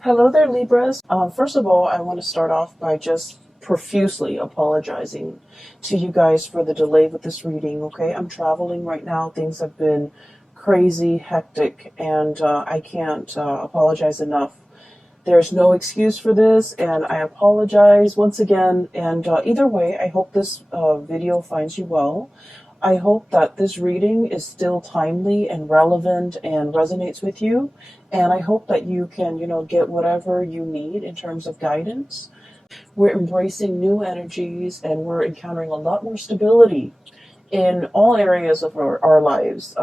Hello there, Libras. First of all, I want to start off by just profusely apologizing to you guys for the delay with this reading, okay? I'm traveling right now. Things have been crazy, hectic, and I can't apologize enough. There's no excuse for this, and I apologize once again. And either way, I hope this video finds you well. I hope that this reading is still timely and relevant and resonates with you. And I hope that you can, get whatever you need in terms of guidance. We're embracing new energies and we're encountering a lot more stability in all areas of our lives.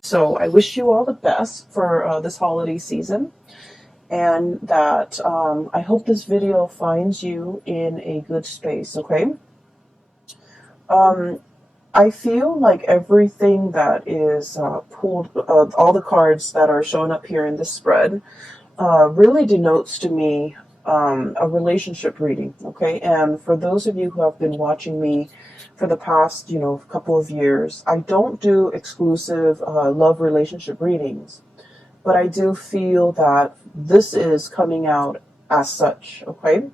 So I wish you all the best for this holiday season, and that I hope this video finds you in a good space, okay? I feel like everything that is pulled, all the cards that are showing up here in this spread, really denotes to me a relationship reading, okay? And for those of you who have been watching me for the past, couple of years, I don't do exclusive love relationship readings, but I do feel that this is coming out as such, okay?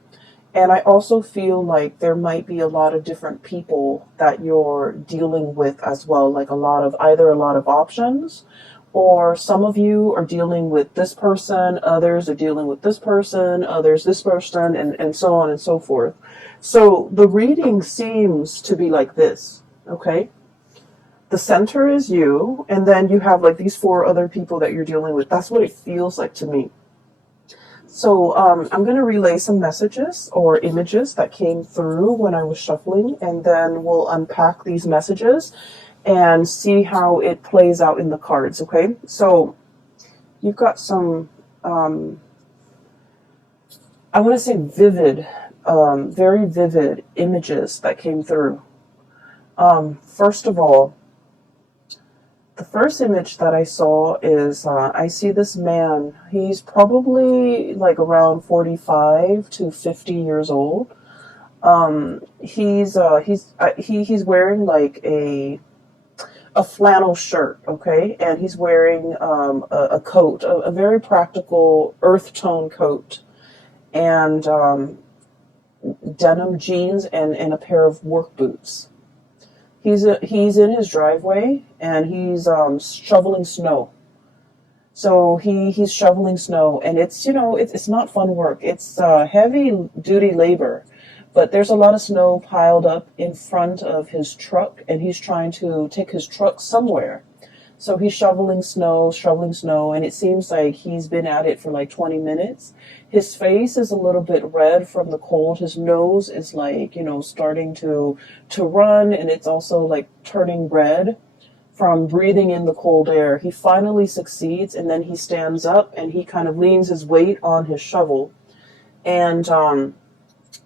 And I also feel like there might be a lot of different people that you're dealing with as well, like either a lot of options, or some of you are dealing with this person, others are dealing with this person, others this person, and so on and so forth. So the reading seems to be like this, okay? The center is you, and then you have like these 4 other people that you're dealing with. That's what it feels like to me. So I'm going to relay some messages or images that came through when I was shuffling, and then we'll unpack these messages and see how it plays out in the cards, okay? So you've got some, I want to say vivid, very vivid images that came through. First of all, the first image that I saw is I see this man. He's probably like around 45 to 50 years old. He's wearing like a flannel shirt, okay, and he's wearing a coat, a very practical earth tone coat, and denim jeans and a pair of work boots. He's in his driveway and he's shoveling snow. So he's shoveling snow, and it's it's not fun work. It's heavy duty labor, but there's a lot of snow piled up in front of his truck, and he's trying to take his truck somewhere. So he's shoveling snow, and it seems like he's been at it for like 20 minutes. His face is a little bit red from the cold. His nose is like, starting to run, and it's also like turning red from breathing in the cold air. He finally succeeds, and then he stands up and he kind of leans his weight on his shovel, and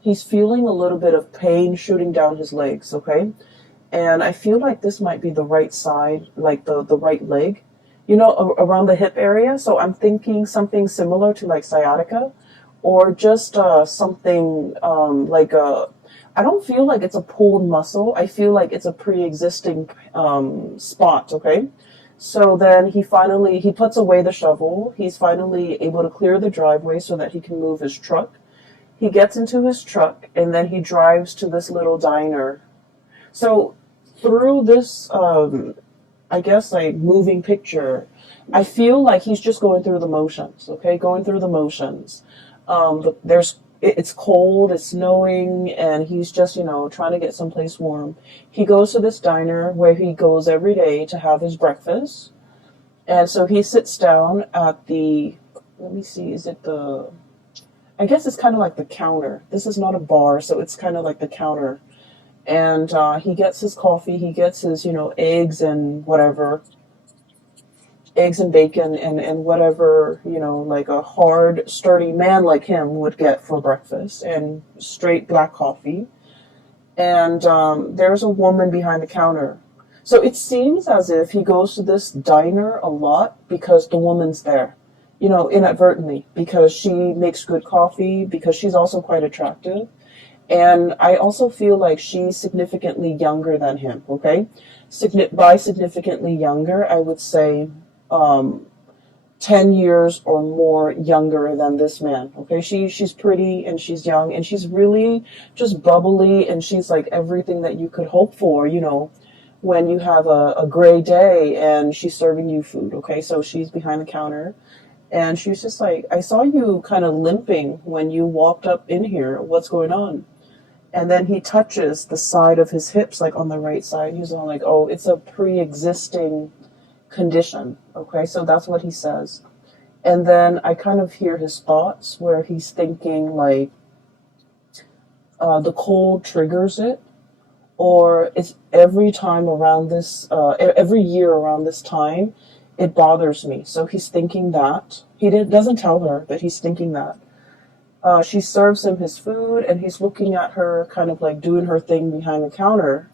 he's feeling a little bit of pain shooting down his legs, okay? And I feel like this might be the right side, like the right leg, around the hip area. So I'm thinking something similar to like sciatica, or just something like I don't feel like it's a pulled muscle. I feel like it's a pre-existing spot, okay? So then he puts away the shovel. He's finally able to clear the driveway so that he can move his truck. He gets into his truck, and then he drives to this little diner. So through this, I guess, like moving picture, I feel like he's just going through the motions, okay? Going through the motions. It's cold, it's snowing, and he's just, trying to get someplace warm. He goes to this diner where he goes every day to have his breakfast. And so he sits down at let me see, I guess it's kind of like the counter. This is not a bar, so it's kind of like the counter. And he gets his coffee, he gets his, eggs and whatever, eggs and bacon and whatever, like a hard, sturdy man like him would get for breakfast, and straight black coffee. And there's a woman behind the counter. So it seems as if he goes to this diner a lot because the woman's there, inadvertently, because she makes good coffee, because she's also quite attractive. And I also feel like she's significantly younger than him, okay? By significantly younger, I would say 10 years or more younger than this man. Okay, she's pretty and she's young and she's really just bubbly and she's like everything that you could hope for, when you have a gray day and she's serving you food. Okay, so she's behind the counter and she's just like, I saw you kind of limping when you walked up in here. What's going on? And then he touches the side of his hips, like on the right side. He's all like, oh, it's a pre-existing condition. Okay, so that's what he says. And then I kind of hear his thoughts where he's thinking like the cold triggers it, or it's every time around this, every year around this time, it bothers me. So he's thinking that. He doesn't tell her, but he's thinking that. She serves him his food, and he's looking at her kind of like doing her thing behind the counter.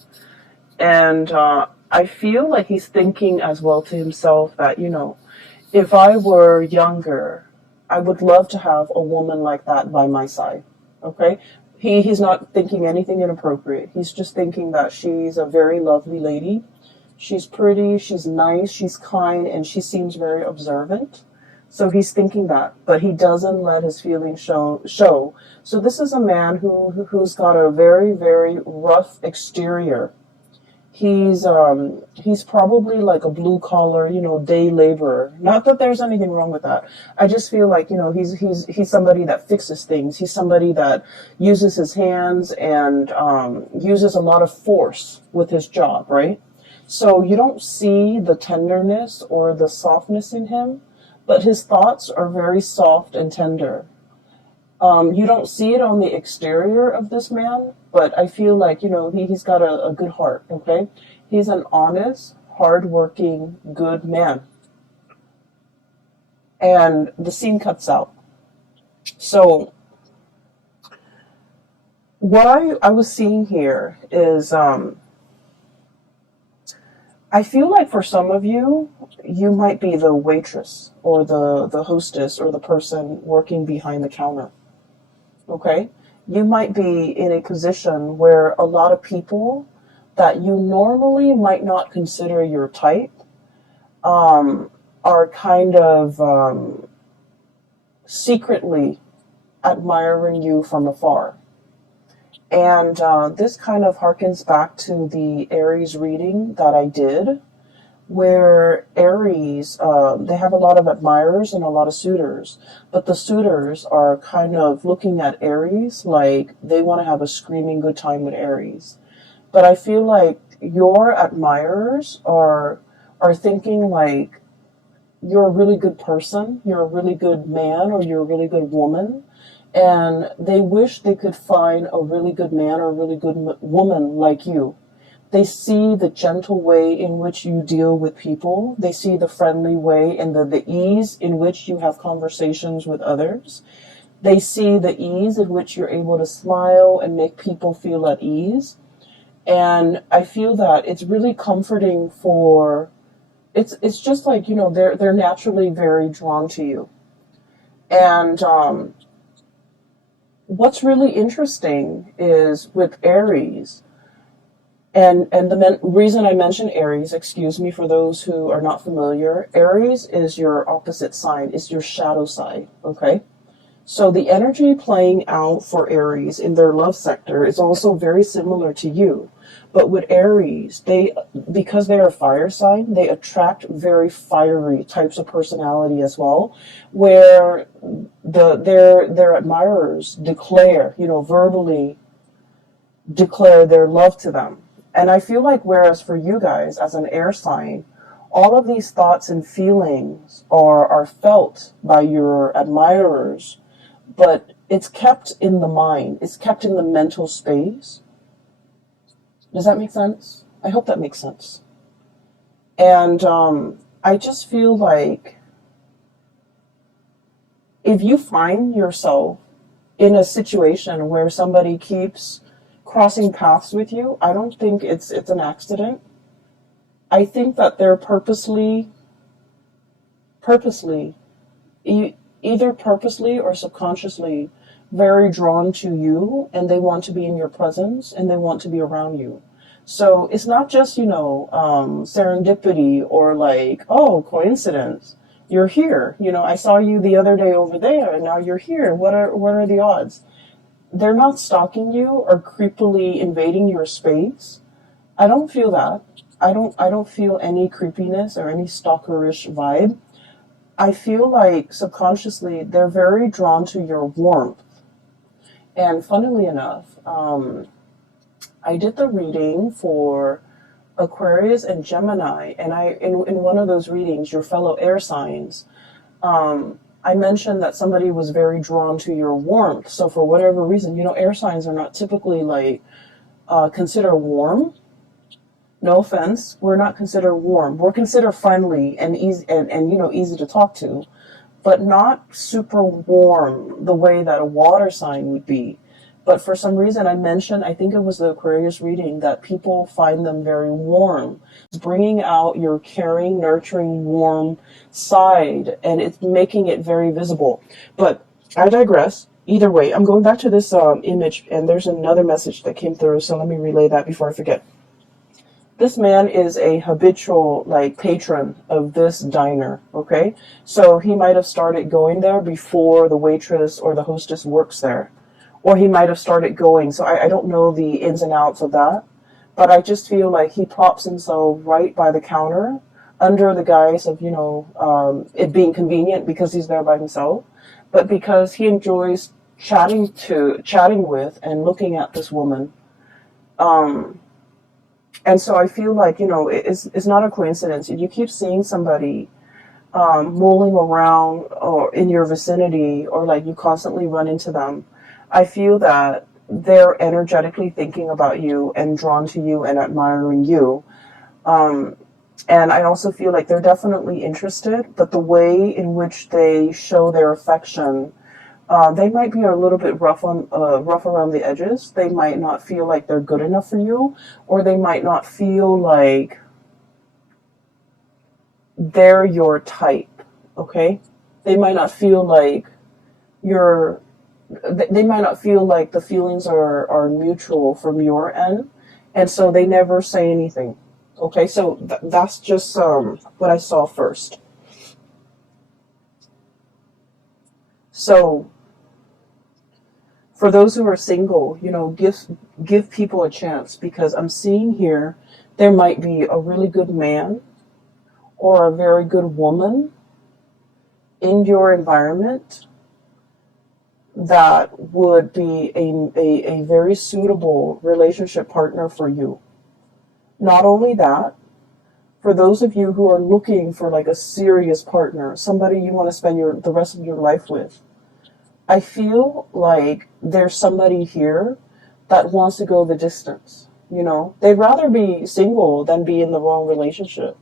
And I feel like he's thinking as well to himself that, if I were younger, I would love to have a woman like that by my side. Okay? He's not thinking anything inappropriate. He's just thinking that she's a very lovely lady. She's pretty, she's nice, she's kind, and she seems very observant. So he's thinking that, but he doesn't let his feelings show. So this is a man who's got a very, very rough exterior. He's probably like a blue collar, day laborer. Not that there's anything wrong with that. I just feel like, he's somebody that fixes things. He's somebody that uses his hands and uses a lot of force with his job, right? So you don't see the tenderness or the softness in him, but his thoughts are very soft and tender. You don't see it on the exterior of this man, but I feel like, he's got a good heart, okay? He's an honest, hardworking, good man. And the scene cuts out. So what I was seeing here is, I feel like for some of you, you might be the waitress or the hostess or the person working behind the counter. Okay? You might be in a position where a lot of people that you normally might not consider your type are kind of secretly admiring you from afar. And this kind of harkens back to the Aries reading that I did, where Aries, they have a lot of admirers and a lot of suitors, but the suitors are kind of looking at Aries like they want to have a screaming good time with Aries. But I feel like your admirers are thinking like you're a really good person, you're a really good man, or you're a really good woman, and they wish they could find a really good man or a really good woman like you. They see the gentle way in which you deal with people. They see the friendly way and the ease in which you have conversations with others. They see the ease in which you're able to smile and make people feel at ease. And I feel that it's really comforting for, it's just like, they're naturally very drawn to you. And what's really interesting is with Aries, and the reason I mention Aries, excuse me for those who are not familiar, Aries is your opposite sign, is your shadow side, okay? So the energy playing out for Aries in their love sector is also very similar to you. But with Aries, because they are fire sign, they attract very fiery types of personality as well, where their admirers declare, verbally declare their love to them. And I feel like whereas for you guys as an air sign, all of these thoughts and feelings are felt by your admirers, but it's kept in the mind, it's kept in the mental space. Does that make sense? I hope that makes sense. And I just feel like if you find yourself in a situation where somebody keeps crossing paths with you, I don't think it's an accident. I think that they're purposely, either purposely or subconsciously, very drawn to you, and they want to be in your presence and they want to be around you. So it's not just, serendipity or like, oh, coincidence. You're here. You know, I saw you the other day over there, and now you're here. What are the odds? They're not stalking you or creepily invading your space. I don't feel that. I don't feel any creepiness or any stalkerish vibe. I feel like subconsciously they're very drawn to your warmth. And funnily enough, I did the reading for Aquarius and Gemini, and in one of those readings, your fellow air signs, I mentioned that somebody was very drawn to your warmth. So for whatever reason, air signs are not typically like considered warm. No offense, we're not considered warm. We're considered friendly and easy and easy to talk to, but not super warm the way that a water sign would be. But for some reason, I mentioned, I think it was the Aquarius reading, that people find them very warm. It's bringing out your caring, nurturing, warm side, and it's making it very visible. But I digress. Either way, I'm going back to this image, and there's another message that came through, so let me relay that before I forget. This man is a habitual patron of this diner, okay? So he might have started going there before the waitress or the hostess works there. Or he might have started going. So I don't know the ins and outs of that. But I just feel like he plops himself right by the counter under the guise of, it being convenient because he's there by himself. But because he enjoys chatting with and looking at this woman. And so I feel like, it's not a coincidence. If you keep seeing somebody mulling around or in your vicinity, or like you constantly run into them, I feel that they're energetically thinking about you and drawn to you and admiring you. And I also feel like they're definitely interested, but the way in which they show their affection, they might be a little bit rough around the edges. They might not feel like they're good enough for you, or they might not feel like they're your type. Okay, they might not feel like they might not feel like the feelings are mutual from your end, and so they never say anything. Okay, so that's just what I saw first. So for those who are single, give people a chance, because I'm seeing here there might be a really good man or a very good woman in your environment that would be a very suitable relationship partner for you. Not only that, for those of you who are looking for like a serious partner, somebody you want to spend the rest of your life with, I feel like there's somebody here that wants to go the distance. They'd rather be single than be in the wrong relationship,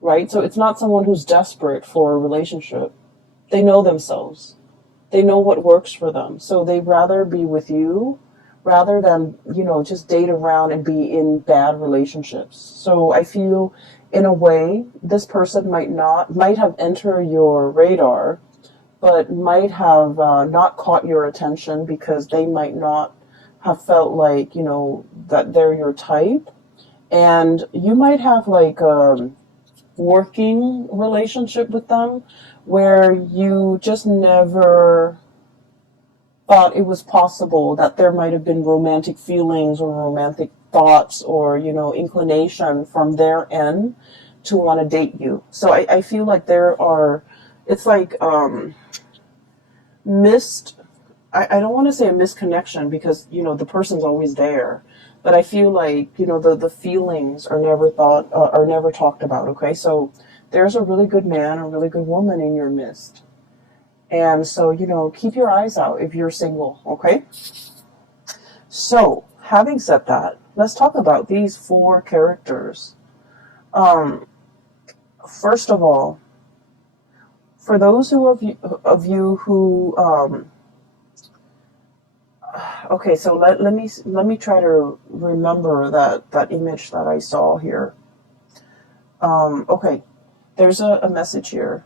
right? So it's not someone who's desperate for a relationship. They know themselves. They know what works for them. So they'd rather be with you rather than, just date around and be in bad relationships. So I feel in a way, this person might have entered your radar, but might have not caught your attention because they might not have felt like, that they're your type. And you might have like a working relationship with them where you just never thought it was possible that there might have been romantic feelings or romantic thoughts or, inclination from their end to want to date you. So I feel like it's like I don't want to say a misconnection because, the person's always there. But I feel like, the feelings are never talked about, okay? So there's a really good man, a really good woman in your midst. And so, keep your eyes out if you're single, okay? So, having said that, let's talk about these 4 characters. First of all, for those of you who okay, so let me try to remember that image that I saw here. Okay, there's a message here.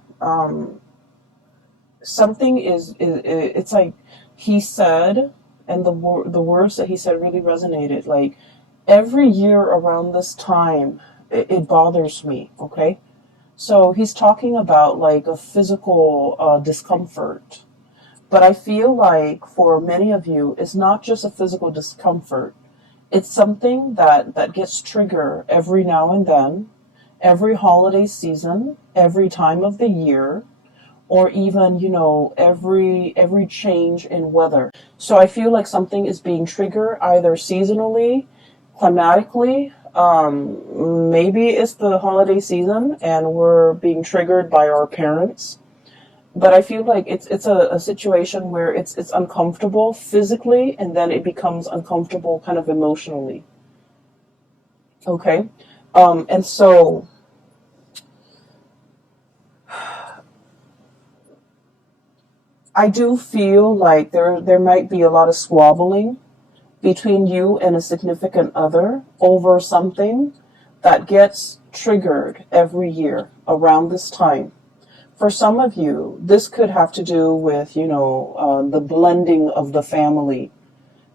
Something it's like he said, and the words that he said really resonated. Like every year around this time, it bothers me. Okay, So he's talking about like a physical discomfort. But I feel like for many of you, it's not just a physical discomfort. It's something that gets triggered every now and then, every holiday season, every time of the year, or even, every change in weather. So I feel like something is being triggered either seasonally, climatically. Maybe it's the holiday season and we're being triggered by our parents. But I feel like it's a situation where it's uncomfortable physically and then it becomes uncomfortable kind of emotionally. Okay? And so I do feel like there might be a lot of squabbling between you and a significant other over something that gets triggered every year around this time. For some of you, this could have to do with, the blending of the family,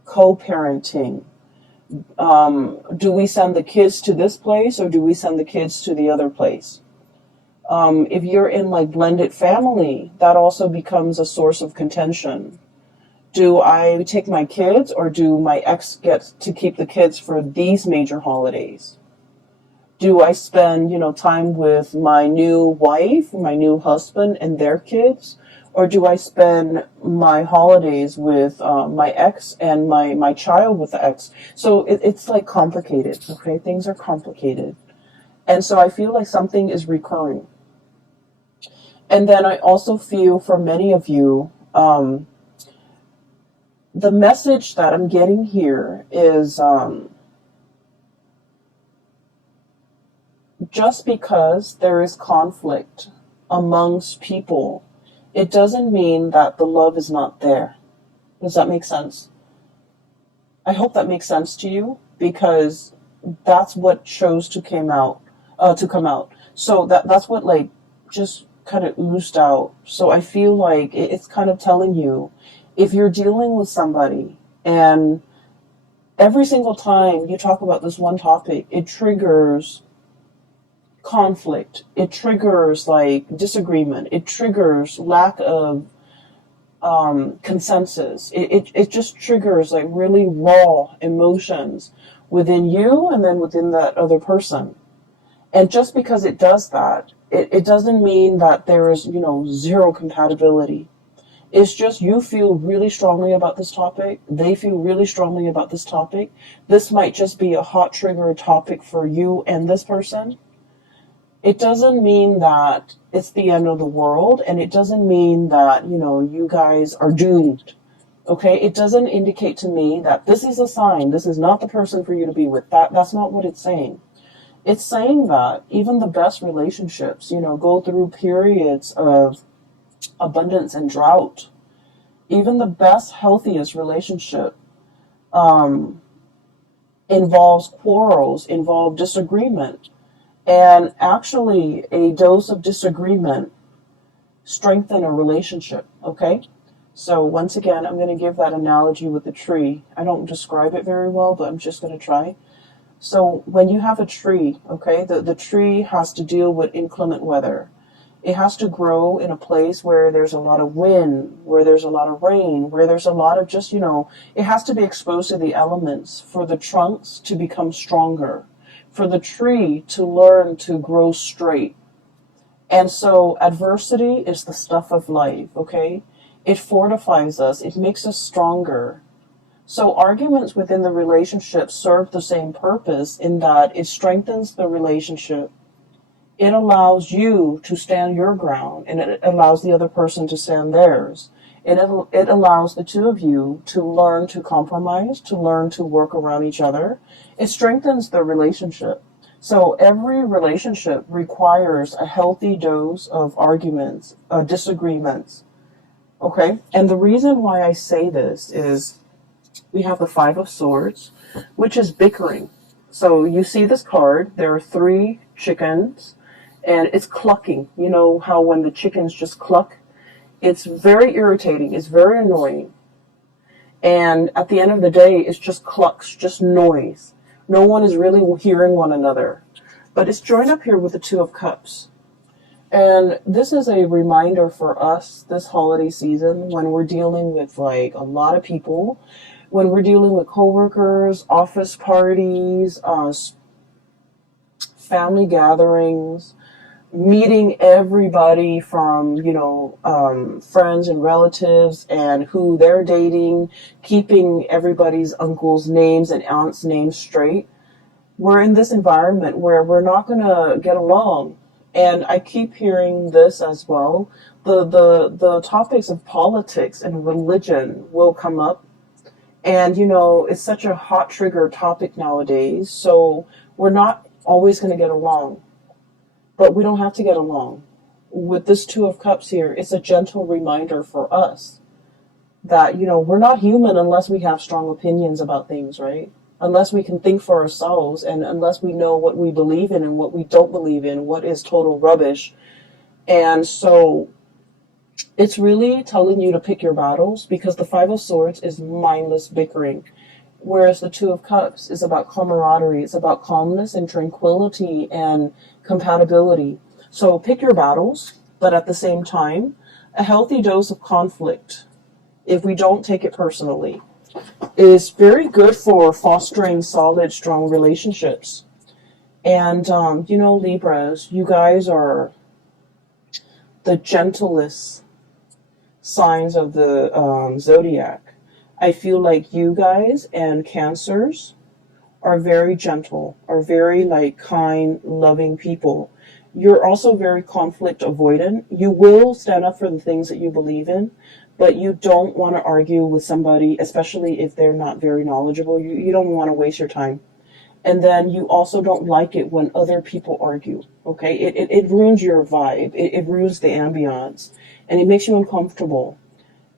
co-parenting. Do we send the kids to this place or do we send the kids to the other place? If you're in like blended family, that also becomes a source of contention. Do I take my kids or do my ex get to keep the kids for these major holidays? Do I spend, time with my new wife, my new husband and their kids? Or do I spend my holidays with my ex and my child with the ex? So it's like complicated, okay? Things are complicated. And so I feel like something is recurring. And then I also feel for many of you, the message that I'm getting here is just because there is conflict amongst people, it doesn't mean that the love is not there. Does that make sense? I hope that makes sense to you because that's what chose to come out. So that's what like just kind of oozed out. So I feel like it's kind of telling you if you're dealing with somebody and every single time you talk about this one topic, it triggers conflict. It triggers like disagreement. It triggers lack of consensus. It just triggers like really raw emotions within you and then within that other person. And just because it does that, it doesn't mean that there is, zero compatibility. It's just you feel really strongly about this topic. They feel really strongly about this topic. This might just be a hot trigger topic for you and this person. It doesn't mean that it's the end of the world, and it doesn't mean that, you guys are doomed. Okay? It doesn't indicate to me that this is a sign. This is not the person for you to be with. That's not what it's saying. It's saying that even the best relationships, go through periods of abundance and drought. Even the best, healthiest relationship involves quarrels, involve disagreement. And actually, a dose of disagreement strengthens a relationship, okay? So once again, I'm going to give that analogy with the tree. I don't describe it very well, but I'm just going to try. So when you have a tree, okay, the tree has to deal with inclement weather. It has to grow in a place where there's a lot of wind, where there's a lot of rain, where there's a lot of just, it has to be exposed to the elements for the trunks to become stronger, for the tree to learn to grow straight. And so adversity is the stuff of life, okay? It fortifies us. It makes us stronger. So arguments within the relationship serve the same purpose in that it strengthens the relationship. It allows you to stand your ground, and it allows the other person to stand theirs. It allows the two of you to learn to compromise, to learn to work around each other. It strengthens the relationship. So every relationship requires a healthy dose of arguments, disagreements. Okay? And the reason why I say this is we have the Five of Swords, which is bickering. So you see this card, there are 3 chickens, and it's clucking. You know how when the chickens just cluck? It's very irritating. It's very annoying. And at the end of the day, it's just clucks, just noise. No one is really hearing one another. But it's joined up here with the Two of Cups. And this is a reminder for us this holiday season when we're dealing with like a lot of people, when we're dealing with coworkers, office parties, family gatherings, meeting everybody from, friends and relatives and who they're dating, keeping everybody's uncles' names and aunts' names straight. We're in this environment where we're not going to get along. And I keep hearing this as well. The topics of politics and religion will come up. And, it's such a hot trigger topic nowadays. So we're not always going to get along. But we don't have to get along. With this Two of Cups here, it's a gentle reminder for us that, we're not human unless we have strong opinions about things, right? Unless we can think for ourselves and unless we know what we believe in and what we don't believe in, what is total rubbish. And so it's really telling you to pick your battles because the Five of Swords is mindless bickering. Whereas the Two of Cups is about camaraderie. It's about calmness and tranquility and compatibility. So pick your battles, but at the same time, a healthy dose of conflict, if we don't take it personally, is very good for fostering solid, strong relationships. And, Libras, you guys are the gentlest signs of the zodiac. I feel like you guys and Cancers are very gentle, are very kind, loving people. You're also very conflict avoidant. You will stand up for the things that you believe in, but you don't want to argue with somebody, especially if they're not very knowledgeable. You don't want to waste your time. And then you also don't like it when other people argue, okay? It ruins your vibe. It ruins the ambiance, and it makes you uncomfortable.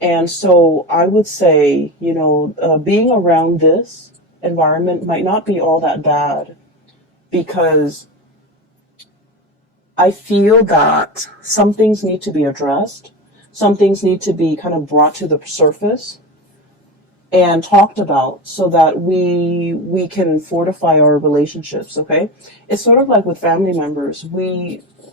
And so I would say, being around this environment might not be all that bad because I feel that some things need to be addressed. Some things need to be kind of brought to the surface and talked about so that we can fortify our relationships, okay? It's sort of like with family members.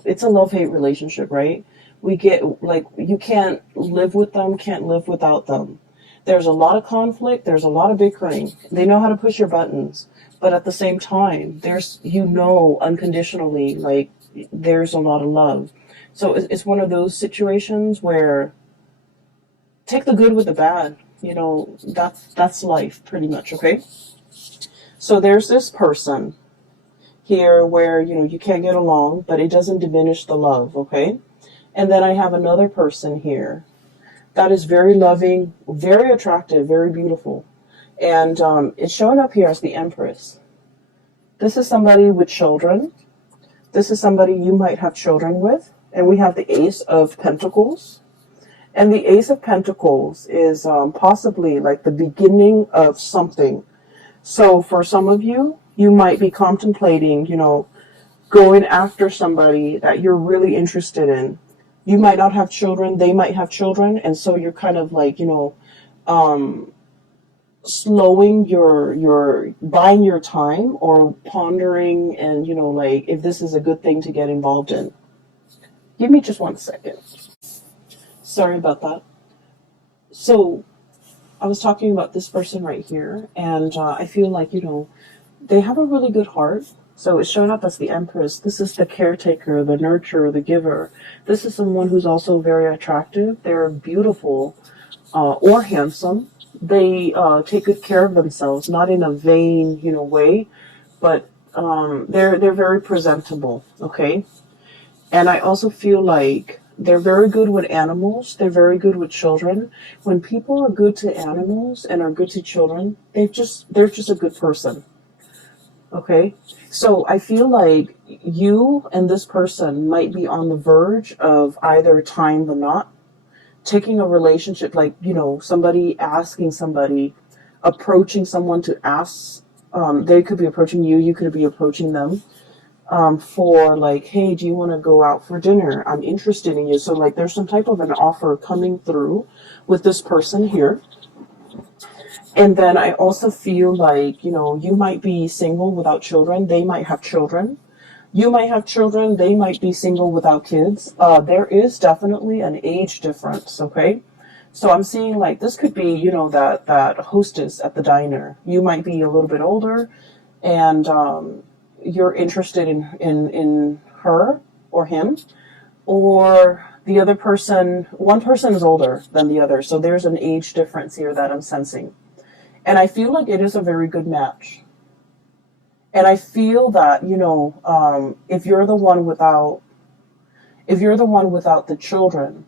It's a love-hate relationship, right? We get, you can't live with them, can't live without them. There's a lot of conflict, there's a lot of bickering. They know how to push your buttons. But at the same time, there's, unconditionally, there's a lot of love. So it's one of those situations where take the good with the bad. That's life pretty much, okay? So there's this person here where, you can't get along, but it doesn't diminish the love, okay? And then I have another person here that is very loving, very attractive, very beautiful. And it's showing up here as the Empress. This is somebody with children. This is somebody you might have children with. And we have the Ace of Pentacles. And the Ace of Pentacles is possibly like the beginning of something. So for some of you, you might be contemplating, going after somebody that you're really interested in. You might not have children, they might have children, and so you're kind of slowing your buying your time or pondering and, if this is a good thing to get involved in. Give me just 1 second. Sorry about that. So I was talking about this person right here, and I feel like, they have a really good heart. So it's showing up as the Empress. This is the caretaker, the nurturer, the giver. This is someone who's also very attractive. They're beautiful or handsome. They take good care of themselves, not in a vain, way, but they're very presentable, okay? And I also feel like they're very good with animals. They're very good with children. When people are good to animals and are good to children, they're just a good person. Okay, so I feel like you and this person might be on the verge of either tying the knot, taking a relationship, somebody asking somebody, approaching someone to ask, they could be approaching you, you could be approaching them, for hey, do you want to go out for dinner? I'm interested in you. So there's some type of an offer coming through with this person here. And then I also feel like, you might be single without children. They might have children. You might have children. They might be single without kids. There is definitely an age difference, okay? So I'm seeing like this could be, that hostess at the diner. You might be a little bit older, and you're interested in her or him, or the other person. One person is older than the other, so there's an age difference here that I'm sensing, and I feel like it is a very good match. And I feel that if you're the one without the children,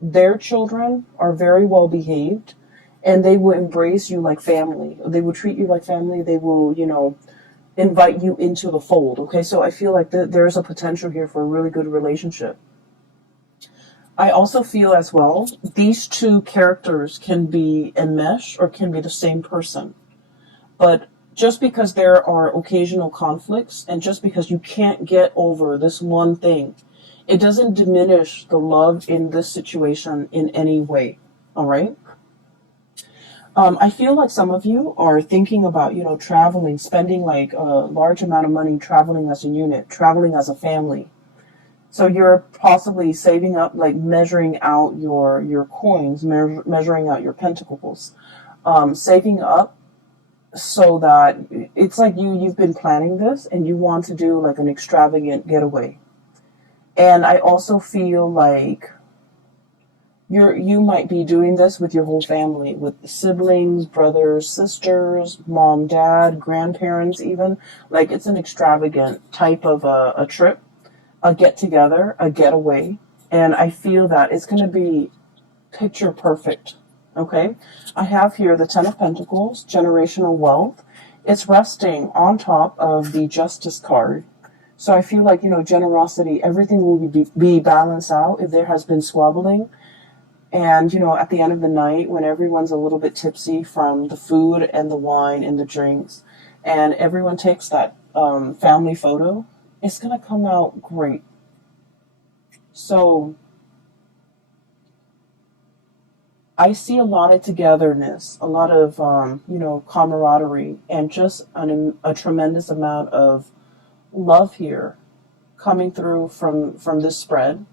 their children are very well behaved, and they will embrace you like family. They will treat you like family. They will, invite you into the fold. Okay, so I feel like there's a potential here for a really good relationship. I also feel as well, these two characters can be enmeshed or can be the same person. But just because there are occasional conflicts and just because you can't get over this one thing, it doesn't diminish the love in this situation in any way. All right? I feel like some of you are thinking about, traveling, spending like a large amount of money traveling as a unit, traveling as a family. So you're possibly saving up, like measuring out your coins, measuring out your pentacles, saving up so that it's like you've been planning this and you want to do like an extravagant getaway. And I also feel like you might be doing this with your whole family, with siblings, brothers, sisters, mom, dad, grandparents even. Like it's an extravagant type of a trip, a get together, a getaway. And I feel that it's going to be picture perfect. Okay, I have here the Ten of Pentacles, generational wealth. It's resting on top of the Justice card. So I feel like, generosity, everything will be balanced out if there has been squabbling. And, at the end of the night, when everyone's a little bit tipsy from the food and the wine and the drinks, and everyone takes that family photo, it's going to come out great. So I see a lot of togetherness, a lot of, camaraderie, and just a tremendous amount of love here coming through from this spread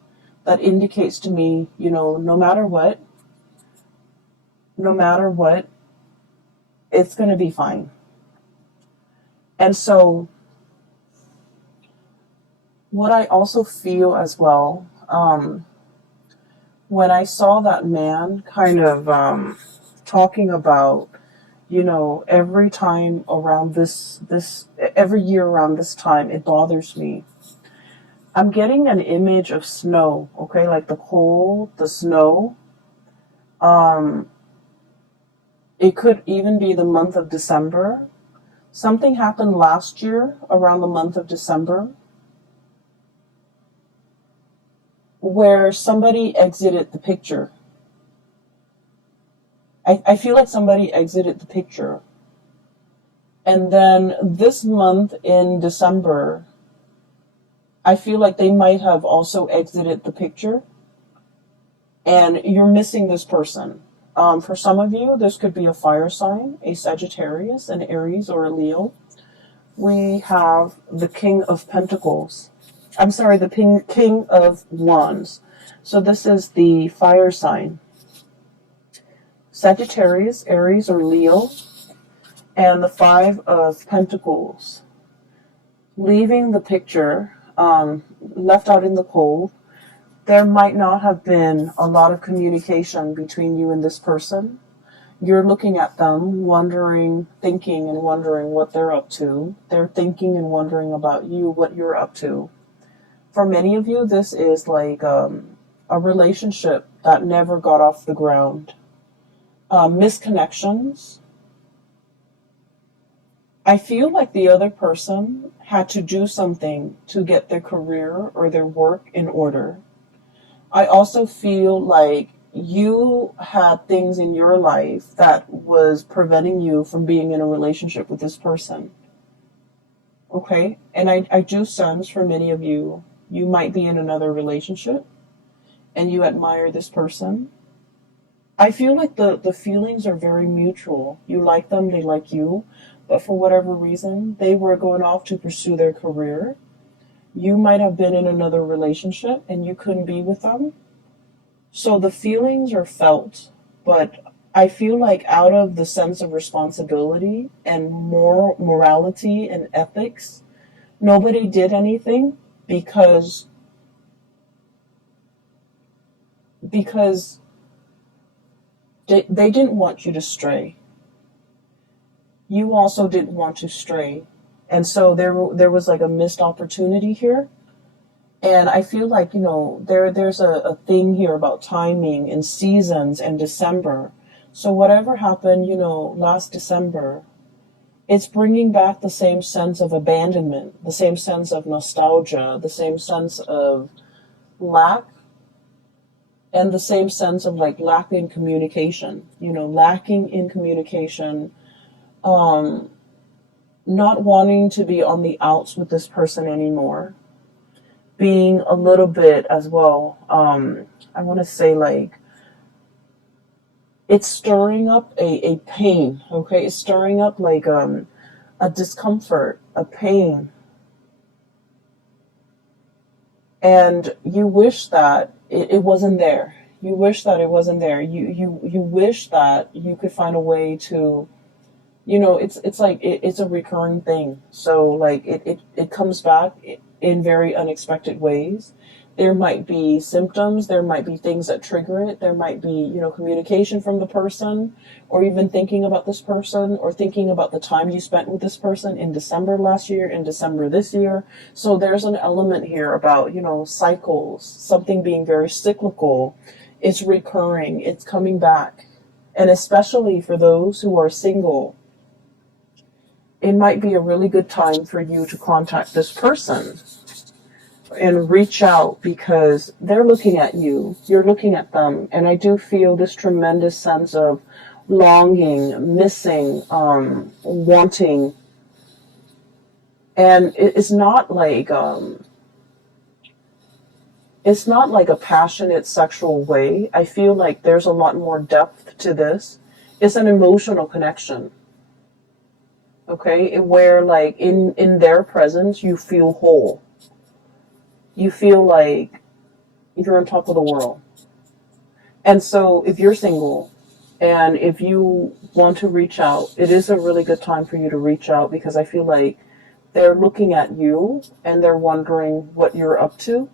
that indicates to me, no matter what, it's going to be fine. And so what I also feel as well, when I saw that man kind of talking about, every time around every year around this time, it bothers me. I'm getting an image of snow, okay, like the cold, the snow. It could even be the month of December. Something happened last year around the month of December where somebody exited the picture. I feel like somebody exited the picture. And then this month in December, I feel like they might have also exited the picture. And you're missing this person. For some of you, this could be a fire sign, a Sagittarius, an Aries, or a Leo. We have the King of Pentacles. I'm sorry, the King of Wands. So this is the fire sign. Sagittarius, Aries, or Leo. And the Five of Pentacles. Leaving the picture, left out in the cold. There might not have been a lot of communication between you and this person. You're looking at them, thinking and wondering what they're up to. They're thinking and wondering about you, what you're up to. For many of you, this is like a relationship that never got off the ground. Misconnections. I feel like the other person had to do something to get their career or their work in order. I also feel like you had things in your life that was preventing you from being in a relationship with this person. Okay? And I do sense for many of you, you might be in another relationship and you admire this person. I feel like the feelings are very mutual. You like them, they like you. But for whatever reason, they were going off to pursue their career. You might have been in another relationship and you couldn't be with them. So the feelings are felt, but I feel like out of the sense of responsibility and morality and ethics, nobody did anything because because they didn't want you to stray. You also didn't want to stray. And so there was like a missed opportunity here. And I feel like, there's a thing here about timing and seasons and December. So whatever happened, last December, it's bringing back the same sense of abandonment, the same sense of nostalgia, the same sense of lack, and the same sense of like lacking communication, lacking in communication, not wanting to be on the outs with this person anymore, being a little bit as well, I want to say like, it's stirring up a pain, okay? It's stirring up like a discomfort, a pain. And you wish that it wasn't there. You wish that it wasn't there. You wish that you could find a way to, it's like it's a recurring thing. So like it comes back in very unexpected ways. There might be symptoms, there might be things that trigger it, there might be, communication from the person, or even thinking about this person, or thinking about the time you spent with this person in December last year, in December this year. So there's an element here about, cycles, something being very cyclical. It's recurring, it's coming back. And especially for those who are single, it might be a really good time for you to contact this person and reach out, because they're looking at you, you're looking at them, and I do feel this tremendous sense of longing, missing, wanting, and it's not like a passionate sexual way. I feel like there's a lot more depth to this. It's an emotional connection, okay, where like in their presence you feel whole. You feel like you're on top of the world. And so if you're single and if you want to reach out, it is a really good time for you to reach out, because I feel like they're looking at you and they're wondering what you're up to.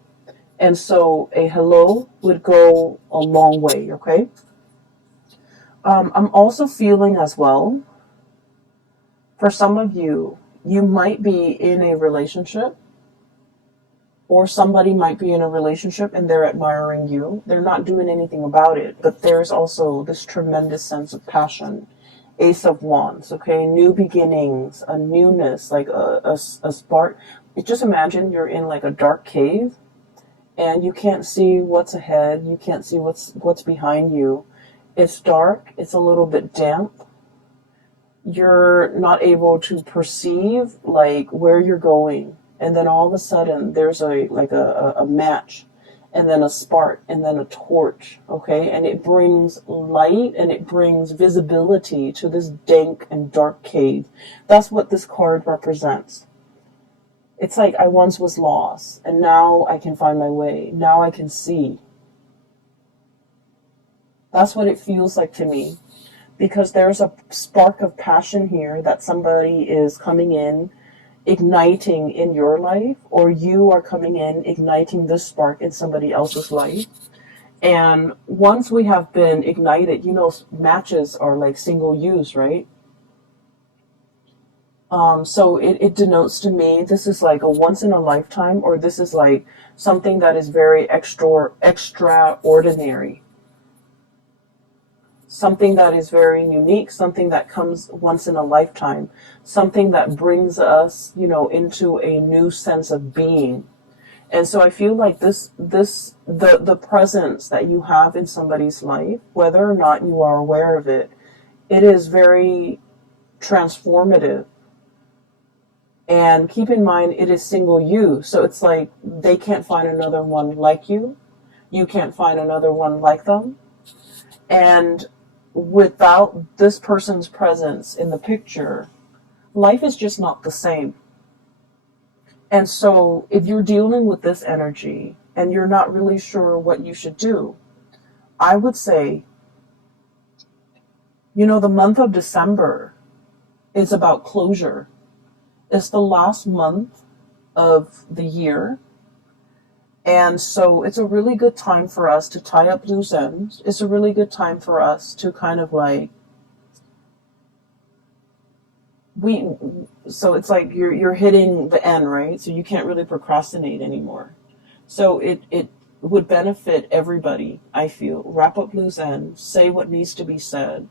And so a hello would go a long way, okay? I'm also feeling as well, for some of you, you might be in a relationship, or somebody might be in a relationship and they're admiring you. They're not doing anything about it, but there's also this tremendous sense of passion. Ace of Wands, okay? New beginnings, a newness, like a spark. Just imagine you're in like a dark cave and you can't see what's ahead. You can't see what's behind you. It's dark. It's a little bit damp. You're not able to perceive like where you're going. And then all of a sudden there's a match, and then a spark, and then a torch, okay? And it brings light and it brings visibility to this dank and dark cave. That's what this card represents. It's like, I once was lost and now I can find my way. Now I can see. That's what it feels like to me, because there's a spark of passion here that somebody is coming in, igniting in your life, or you are coming in, igniting this spark in somebody else's life. And once we have been ignited, matches are like single use, right? So it denotes to me, this is like a once in a lifetime, or this is like something that is very extraordinary. Something that is very unique, something that comes once in a lifetime, something that brings us, into a new sense of being. And so I feel like the presence that you have in somebody's life, whether or not you are aware of it, it is very transformative. And keep in mind, it is single use. So it's like they can't find another one like you. You can't find another one like them. And without this person's presence in the picture, life is just not the same. And so if you're dealing with this energy and you're not really sure what you should do, I would say, the month of December is about closure. It's the last month of the year. And so it's a really good time for us to tie up loose ends. It's a really good time for us to kind of like, so it's like you're hitting the end, right? So you can't really procrastinate anymore. So it would benefit everybody, I feel. Wrap up loose ends, say what needs to be said.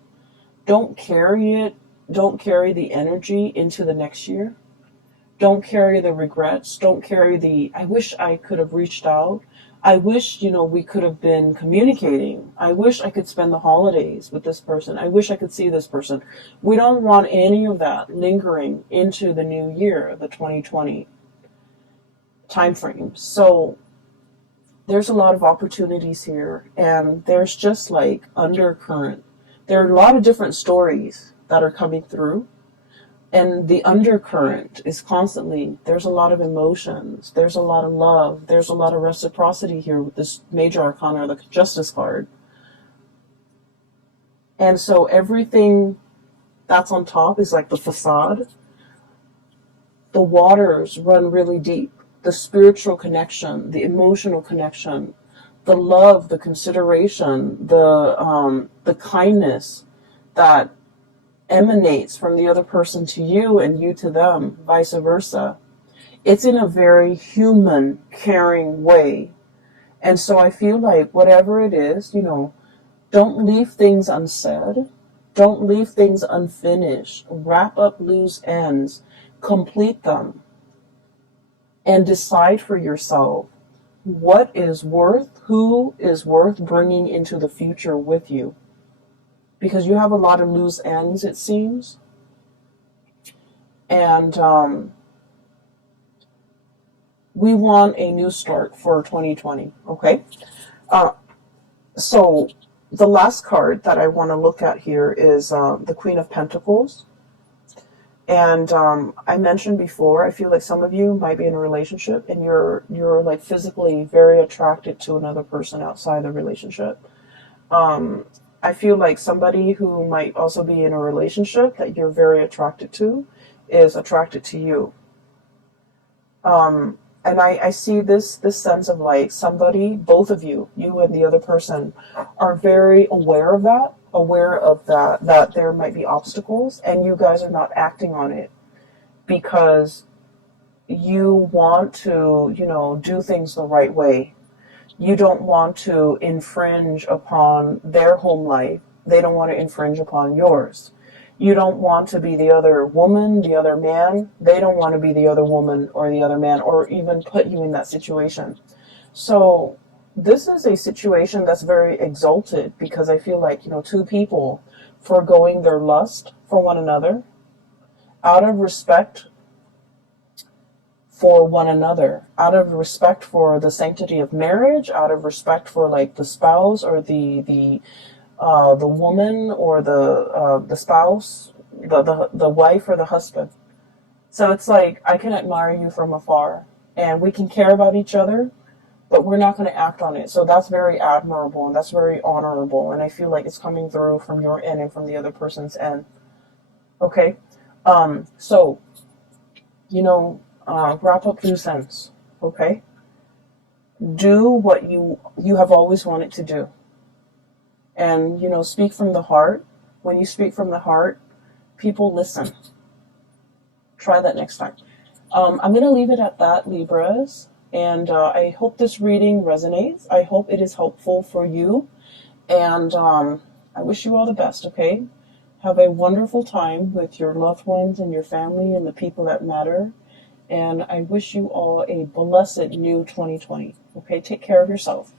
Don't carry the energy into the next year. Don't carry the regrets. Don't carry I wish I could have reached out. I wish, we could have been communicating. I wish I could spend the holidays with this person. I wish I could see this person. We don't want any of that lingering into the new year, the 2020 time frame. So there's a lot of opportunities here, and there's just like undercurrent. There are a lot of different stories that are coming through. And the undercurrent is constantly, there's a lot of emotions, there's a lot of love, there's a lot of reciprocity here with this major arcana, the Justice card. And so everything that's on top is like the facade. The waters run really deep. The spiritual connection, the emotional connection, the love, the consideration, the kindness that emanates from the other person to you and you to them, vice versa. It's in a very human, caring way. And so I feel like whatever it is, don't leave things unsaid. Don't leave things unfinished. Wrap up loose ends. Complete them. And decide for yourself who is worth bringing into the future with you. Because you have a lot of loose ends, it seems. And we want a new start for 2020, okay? So the last card that I want to look at here is the Queen of Pentacles. And I mentioned before, I feel like some of you might be in a relationship and you're like physically very attracted to another person outside the relationship. I feel like somebody who might also be in a relationship that you're very attracted to is attracted to you. And I see this sense of like somebody, both of you and the other person, are very aware of that there might be obstacles, and you guys are not acting on it because you want to, do things the right way. You don't want to infringe upon their home life. They don't want to infringe upon yours. You don't want to be the other woman, the other man. They don't want to be the other woman or the other man, or even put you in that situation. So this is a situation that's very exalted because I feel like, two people foregoing their lust for one another out of respect for one another, out of respect for the sanctity of marriage, out of respect for like the spouse or the woman or the spouse, the wife or the husband. So it's like, I can admire you from afar and we can care about each other, but we're not going to act on it. So that's very admirable and that's very honorable. And I feel like it's coming through from your end and from the other person's end. Okay. So, wrap up loose ends. Okay. Do what you have always wanted to do. And, speak from the heart. When you speak from the heart, people listen. Try that next time. I'm going to leave it at that, Libras. And I hope this reading resonates. I hope it is helpful for you. And I wish you all the best, okay? Have a wonderful time with your loved ones and your family and the people that matter. And I wish you all a blessed new 2020. Okay, take care of yourself.